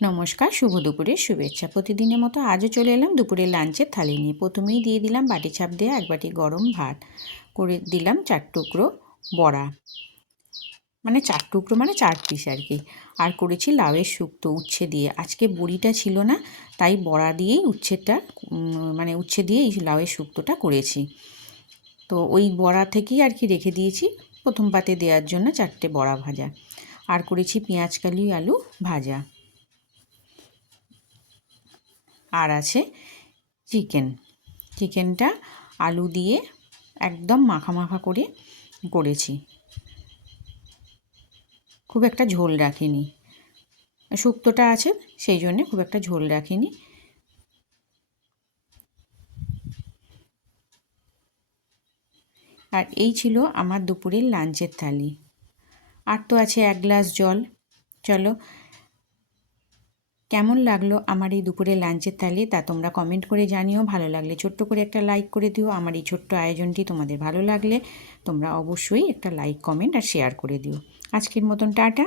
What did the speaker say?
নমস্কার, শুভ দুপুরের শুভেচ্ছা। প্রতিদিনের মতো আজও চলে এলাম দুপুরের লাঞ্চের থালি নিয়ে। প্রথমেই দিয়ে দিলাম বাটি চাপ দিয়ে এক বাটি গরম ভাত, করে দিলাম 4 টুকরো বড়া, মানে 4 টুকরো মানে 4 পিস আর কি। আর করেছি লাউয়ের শুক্তো উচ্ছে দিয়ে। আজকে বড়িটা ছিল না, তাই বড়া দিয়েই উচ্ছেটা মানে উচ্ছে দিয়ে এই লাউয়ের শুক্তোটা করেছি। তো ওই বড়া থেকেই আর কি রেখে দিয়েছি প্রথম পাতে দেওয়ার জন্য 4টে বড়া ভাজা। আর করেছি পেঁয়াজ কালি আলু ভাজা। আর আছে চিকেনটা আলু দিয়ে একদম মাখা মাখা করে করেছি, খুব একটা ঝোল রাখিনি। শুক্তোটা আছে সেই জন্যে খুব একটা ঝোল রাখিনি। আর এই ছিল আমার দুপুরের লাঞ্চের থালি। আর তো আছে 1 গ্লাস জল। চলো, কেমন লাগলো আমার এই দুপুরের লাঞ্চের থালি তা তোমরা কমেন্ট করে জানিও। ভালো লাগলে ছোট্ট করে একটা লাইক করে দিও। আমার এই ছোট্ট আয়োজনটি তোমাদের ভালো লাগলে তোমরা অবশ্যই একটা লাইক, কমেন্ট আর শেয়ার করে দিও। আজকের মতন টাটা।